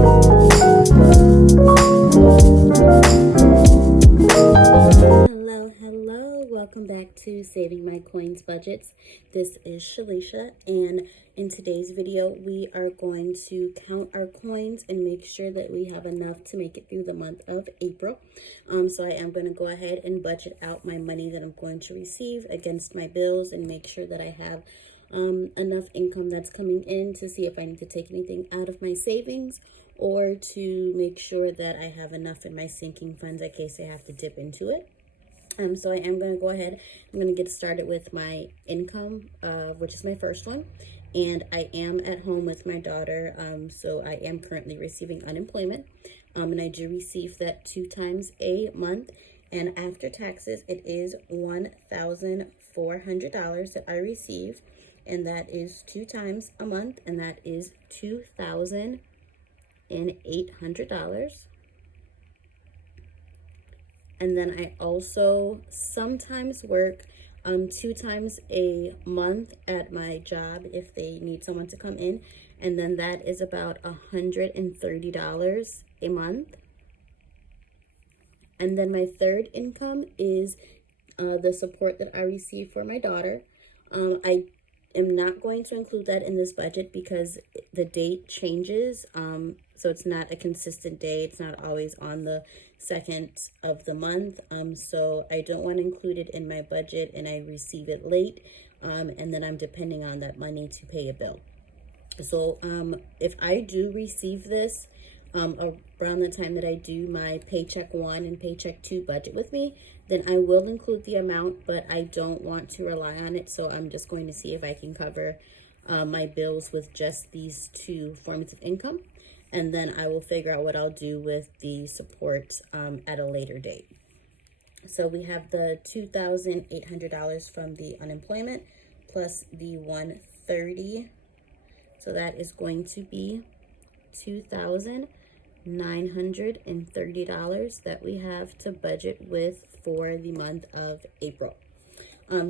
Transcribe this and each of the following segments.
Hello, welcome back to Saving My Coins Budgets. This is Shalisha, and in today's video we are going to count our coins and make sure that we have enough to make it through the month of April. So I am going to go ahead and budget out my money that I'm going to receive against my bills and make sure that I have enough income that's coming in to see if I need to take anything out of my savings or to make sure that I have enough in my sinking funds in case I have to dip into it. So I am going to go ahead. I'm going to get started with my income, which is my first one. And I am at home with my daughter. So I am currently receiving unemployment. And I do receive that 2 times a month. And after taxes, it is $1,400 that I receive. And that is 2 times a month. And that is $2,800. And then I also sometimes work 2 times a month at my job if they need someone to come in. And then that is about $130 a month. And then my third income is the support that I receive for my daughter. I am not going to include that in this budget because the date changes. So it's not a consistent day. It's not always on the 2nd of the month. So I don't want to include it in my budget and I receive it late. And then I'm depending on that money to pay a bill. So if I do receive this around the time that I do my paycheck 1 and paycheck 2 budget with me, then I will include the amount, but I don't want to rely on it. So I'm just going to see if I can cover my bills with just these 2 forms of income. And then I will figure out what I'll do with the support at a later date. So we have the $2,800 from the unemployment plus the $130. So that is going to be $2,930 that we have to budget with for the month of April.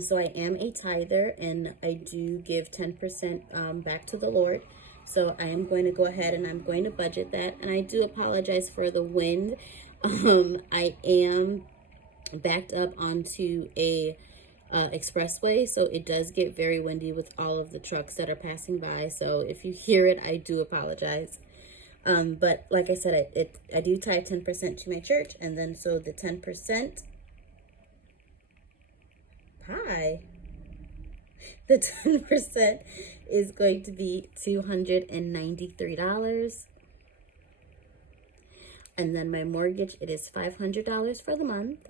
So I am a tither and I do give 10% back to the Lord. So I am going to go ahead and I'm going to budget that. And I do apologize for the wind. I am backed up onto a expressway, so it does get very windy with all of the trucks that are passing by. So if you hear it, I do apologize. But like I said, I do tie 10% to my church, and then so the 10% the 10% is going to be $293. And then my mortgage, it is $500 for the month.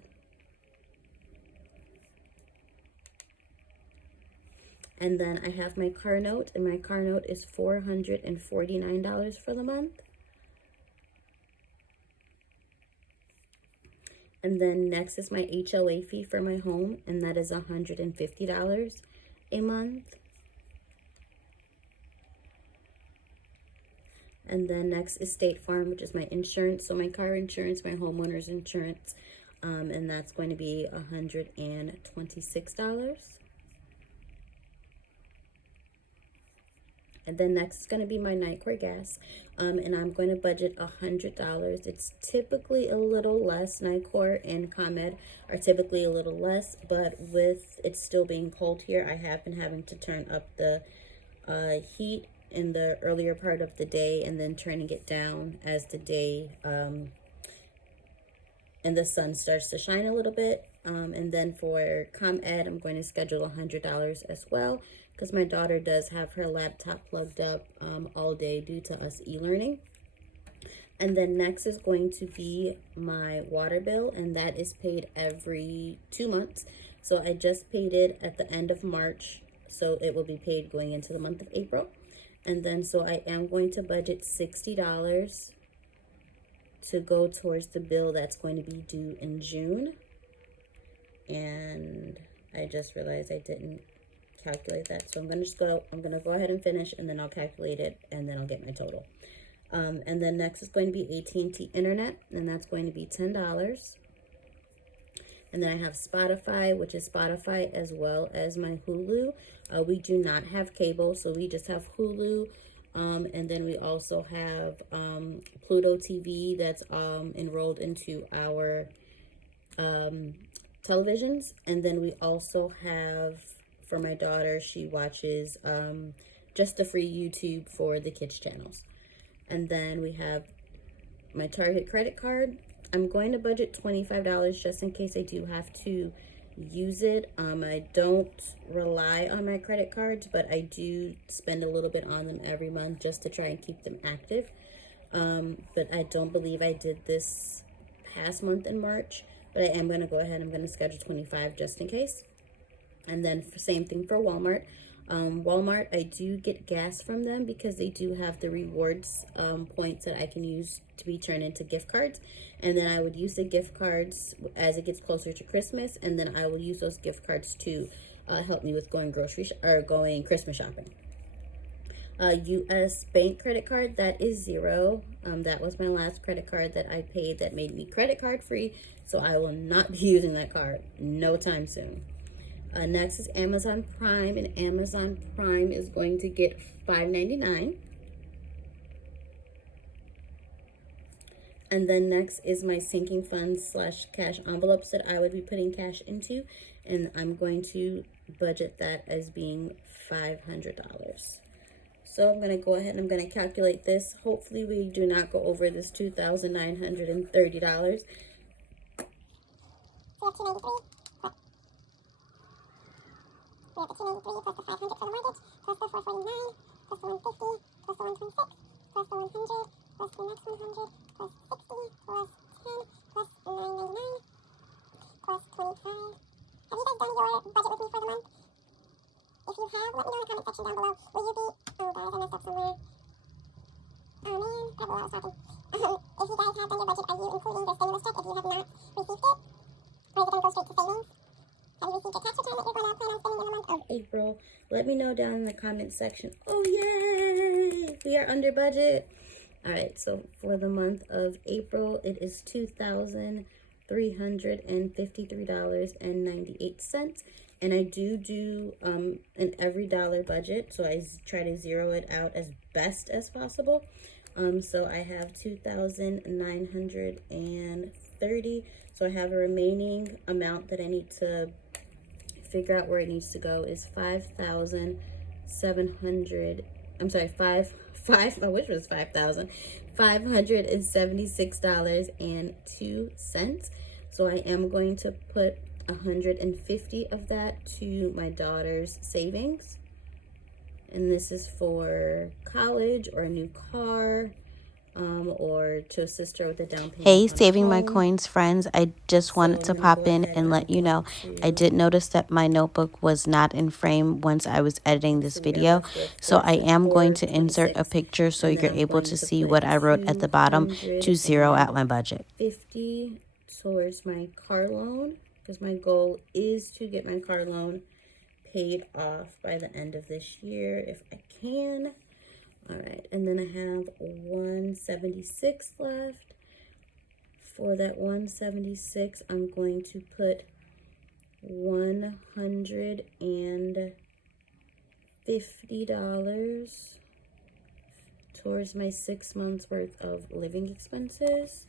And then I have my car note, and my car note is $449 for the month. And then next is my HOA fee for my home, and that is $150 a month. And then next is State Farm, which is my insurance. So my car insurance, my homeowner's insurance, and that's going to be $126. And then next is going to be my Nightcore gas, and I'm going to budget $100. It's typically a little less. Nightcore and ComEd are typically a little less, but with it still being cold here, I have been having to turn up the heat in the earlier part of the day and then turning it down as the day and the sun starts to shine a little bit. And then for ComEd, I'm going to schedule $100 as well, because my daughter does have her laptop plugged up all day due to us e-learning. And then next is going to be my water bill, and that is paid every 2 months. So I just paid it at the end of March, so it will be paid going into the month of April. And then so I am going to budget $60 to go towards the bill that's going to be due in June. And I just realized I didn't calculate that, so I'm gonna go ahead and finish, and then I'll calculate it, and then I'll get my total. And then next is going to be AT&T internet, and that's going to be $10. And then I have Spotify, which is Spotify as well as my Hulu. We do not have cable, so we just have Hulu. And then we also have Pluto TV that's enrolled into our televisions. And then we also have, for my daughter, she watches just the free YouTube for the kids channels. And then we have my Target credit card. I'm going to budget $25 just in case I do have to use it. I don't rely on my credit cards, but I do spend a little bit on them every month just to try and keep them active. But I don't believe I did this past month in March, but I am going to go ahead. I'm going to schedule 25 just in case. And then same thing for Walmart. Walmart, I do get gas from them because they do have the rewards points that I can use to be turned into gift cards. And then I would use the gift cards as it gets closer to Christmas, and then I will use those gift cards to help me with going going Christmas shopping. U.S. bank credit card, that is $0. That was my last credit card that I paid that made me credit card free, so I will not be using that card no time soon. Next is Amazon Prime, and Amazon Prime is going to get $5.99. And then next is my sinking funds / cash envelopes that I would be putting cash into, and I'm going to budget that as being $500. So I'm going to go ahead and I'm going to calculate this. Hopefully we do not go over this $2,930. We have the 293 plus the 500 for the mortgage, plus the 449, plus the 150, plus the 126, plus the 100, plus the next 100, plus 60, plus 10, plus 999, plus 25. Have you guys done your budget with me for the month? If you have, let me know in the comment section down below. Will you be, oh guys, I messed up somewhere. Oh man, I have a lot of talking. If you guys have done your budget, are you including the stimulus check if you have not received it? Or is it going to go straight to savings? Have you received a tax return that you're going to plan on spending in the month of April? Let me know down in the comment section. Oh, yay! We are under budget. All right, so for the month of April, it is $2,353.98. And I do an every dollar budget, so I try to zero it out as best as possible. So I have $2,930. So I have a remaining amount that I need to figure out where it needs to go is $5,700. I'm sorry, I wish it was $5,576.02. So I am going to put 150 of that to my daughter's savings, and this is for college or a new car, or to assist her with the down payment. Hey, Saving My Coins friends, I just wanted to pop in and let you know I did notice that my notebook was not in frame once I was editing this video, so I am going to insert a picture so you're able to see what I wrote at the bottom to zero out my budget. 50 towards my car loan, because my goal is to get my car loan paid off by the end of this year if I can. All right, and then I have 176 left. For that 176, I'm going to put $150 towards my 6 months worth of living expenses.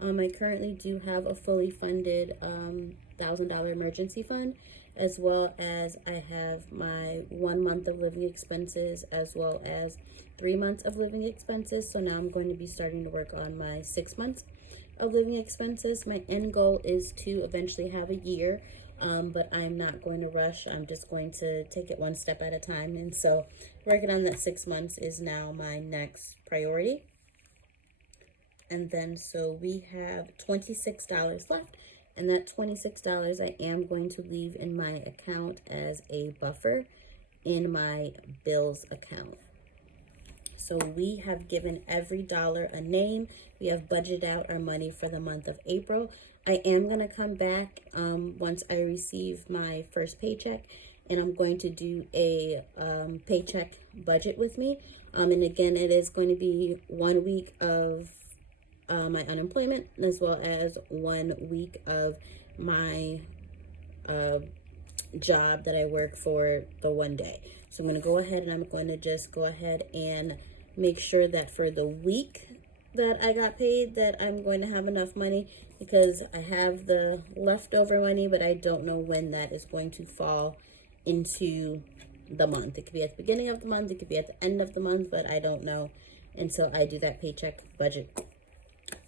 I currently do have a fully funded $1,000 emergency fund, as well as I have my 1 month of living expenses, as well as 3 months of living expenses. So now I'm going to be starting to work on my 6 months of living expenses. My end goal is to eventually have a year, but I'm not going to rush. I'm just going to take it one step at a time. And so working on that 6 months is now my next priority. And then so we have $26 left, and that $26 I am going to leave in my account as a buffer in my bills account. So we have given every dollar a name. We have budgeted out our money for the month of April. I am going to come back once I receive my first paycheck, and I'm going to do a paycheck budget with me. And again, it is going to be 1 week of my unemployment, as well as 1 week of my job that I work for the one day. So I'm going to go ahead and I'm going to just go ahead and make sure that for the week that I got paid that I'm going to have enough money, because I have the leftover money, but I don't know when that is going to fall into the month. It could be at the beginning of the month, it could be at the end of the month, but I don't know until I do that paycheck budget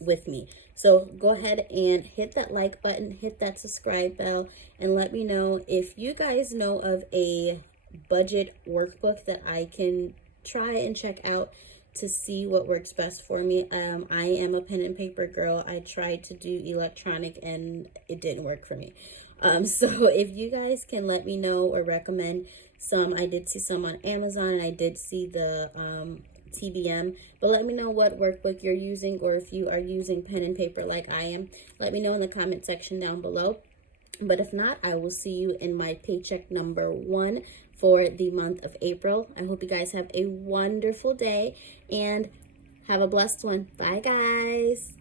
with me. So go ahead and hit that like button, hit that subscribe bell, and let me know if you guys know of a budget workbook that I can try and check out to see what works best for me. I am a pen and paper girl. I tried to do electronic and it didn't work for me. So if you guys can let me know or recommend some, I did see some on Amazon, and I did see the TBM, but let me know what workbook you're using, or if you are using pen and paper like I am, let me know in the comment section down below. But if not, I will see you in my paycheck number 1 for the month of April. I hope you guys have a wonderful day and have a blessed one. Bye, guys.